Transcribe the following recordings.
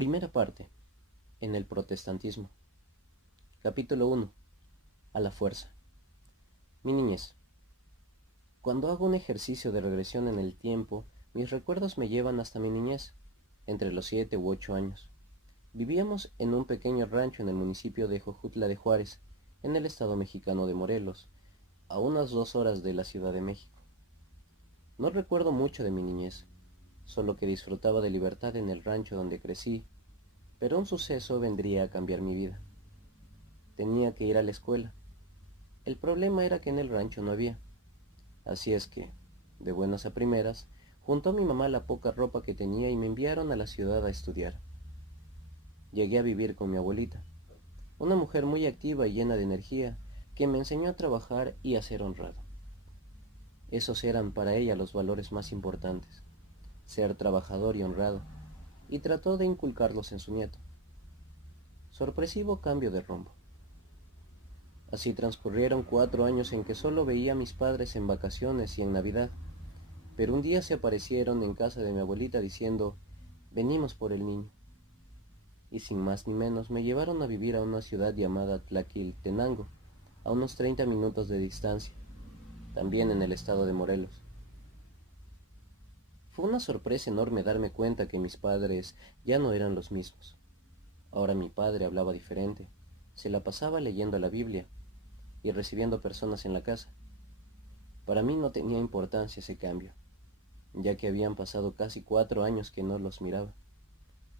Primera parte. En el protestantismo. Capítulo 1. A la fuerza. Mi niñez. Cuando hago un ejercicio de regresión en el tiempo, mis recuerdos me llevan hasta mi niñez, entre los 7 u 8 años. Vivíamos en un pequeño rancho en el municipio de Jojutla de Juárez, en el estado mexicano de Morelos, a unas 2 horas de la Ciudad de México. No recuerdo mucho de mi niñez, solo que disfrutaba de libertad en el rancho donde crecí, pero un suceso vendría a cambiar mi vida. Tenía que ir a la escuela. El problema era que en el rancho no había. Así es que, de buenas a primeras, juntó mi mamá la poca ropa que tenía y me enviaron a la ciudad a estudiar. Llegué a vivir con mi abuelita, una mujer muy activa y llena de energía, que me enseñó a trabajar y a ser honrado. Esos eran para ella los valores más importantes, ser trabajador y honrado, y trató de inculcarlos en su nieto. Sorpresivo cambio de rumbo. Así transcurrieron 4 años en que solo veía a mis padres en vacaciones y en Navidad, pero un día se aparecieron en casa de mi abuelita diciendo, venimos por el niño. Y sin más ni menos me llevaron a vivir a una ciudad llamada Tlaquiltenango, a unos 30 minutos de distancia, también en el estado de Morelos. Fue una sorpresa enorme darme cuenta que mis padres ya no eran los mismos. Ahora mi padre hablaba diferente, se la pasaba leyendo la Biblia y recibiendo personas en la casa. Para mí no tenía importancia ese cambio, ya que habían pasado casi 4 años que no los miraba.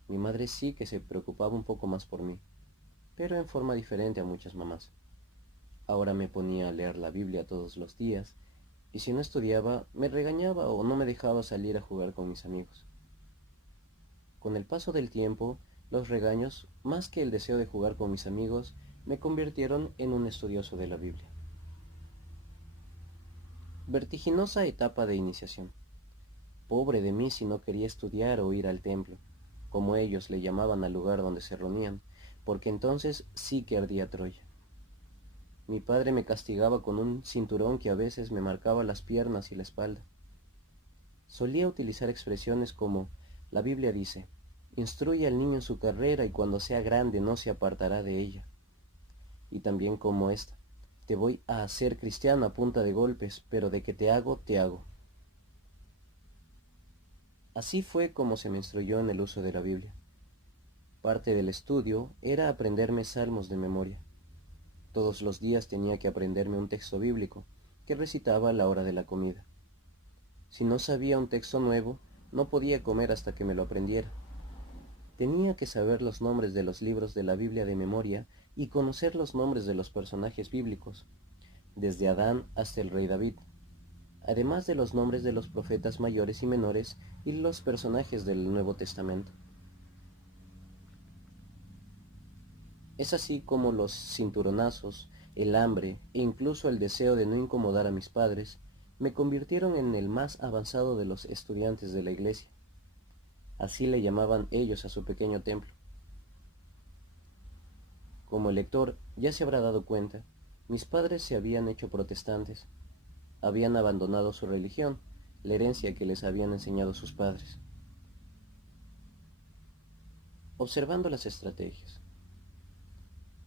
Mi madre sí que se preocupaba un poco más por mí, pero en forma diferente a muchas mamás. Ahora me ponía a leer la Biblia todos los días, y si no estudiaba, me regañaba o no me dejaba salir a jugar con mis amigos. Con el paso del tiempo, los regaños, más que el deseo de jugar con mis amigos, me convirtieron en un estudioso de la Biblia. Vertiginosa etapa de iniciación. Pobre de mí si no quería estudiar o ir al templo, como ellos le llamaban al lugar donde se reunían, porque entonces sí que ardía Troya. Mi padre me castigaba con un cinturón que a veces me marcaba las piernas y la espalda. Solía utilizar expresiones como, la Biblia dice, instruye al niño en su carrera y cuando sea grande no se apartará de ella. Y también como esta, te voy a hacer cristiano a punta de golpes, pero de que te hago, te hago. Así fue como se me instruyó en el uso de la Biblia. Parte del estudio era aprenderme salmos de memoria. Todos los días tenía que aprenderme un texto bíblico, que recitaba a la hora de la comida. Si no sabía un texto nuevo, no podía comer hasta que me lo aprendiera. Tenía que saber los nombres de los libros de la Biblia de memoria y conocer los nombres de los personajes bíblicos, desde Adán hasta el rey David, además de los nombres de los profetas mayores y menores y los personajes del Nuevo Testamento. Es así como los cinturonazos, el hambre e incluso el deseo de no incomodar a mis padres me convirtieron en el más avanzado de los estudiantes de la iglesia. Así le llamaban ellos a su pequeño templo. Como el lector ya se habrá dado cuenta, mis padres se habían hecho protestantes, habían abandonado su religión, la herencia que les habían enseñado sus padres. Observando las estrategias.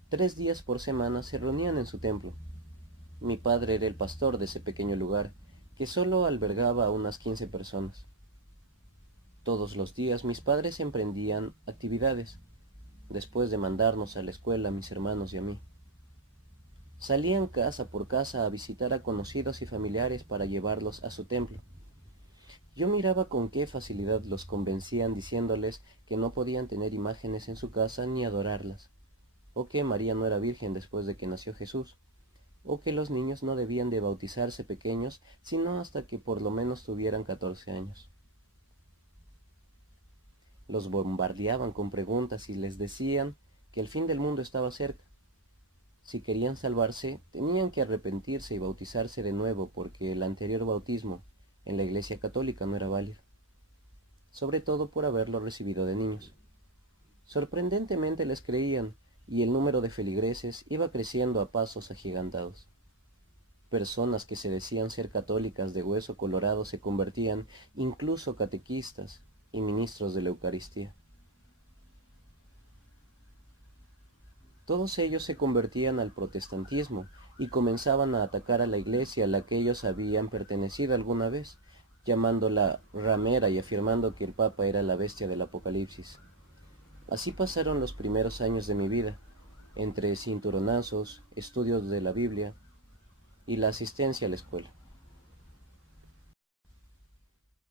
3 días por semana se reunían en su templo. Mi padre era el pastor de ese pequeño lugar, que solo albergaba a unas 15 personas. Todos los días mis padres emprendían actividades, después de mandarnos a la escuela a mis hermanos y a mí. Salían casa por casa a visitar a conocidos y familiares para llevarlos a su templo. Yo miraba con qué facilidad los convencían diciéndoles que no podían tener imágenes en su casa ni adorarlas, o que María no era virgen después de que nació Jesús, o que los niños no debían de bautizarse pequeños sino hasta que por lo menos tuvieran 14 años. Los bombardeaban con preguntas y les decían que el fin del mundo estaba cerca. Si querían salvarse, tenían que arrepentirse y bautizarse de nuevo porque el anterior bautismo en la Iglesia Católica no era válido, sobre todo por haberlo recibido de niños. Sorprendentemente les creían, y el número de feligreses iba creciendo a pasos agigantados. Personas que se decían ser católicas de hueso colorado se convertían incluso catequistas y ministros de la Eucaristía. Todos ellos se convertían al protestantismo y comenzaban a atacar a la iglesia a la que ellos habían pertenecido alguna vez, llamándola ramera y afirmando que el Papa era la bestia del Apocalipsis. Así pasaron los primeros años de mi vida, entre cinturonazos, estudios de la Biblia y la asistencia a la escuela.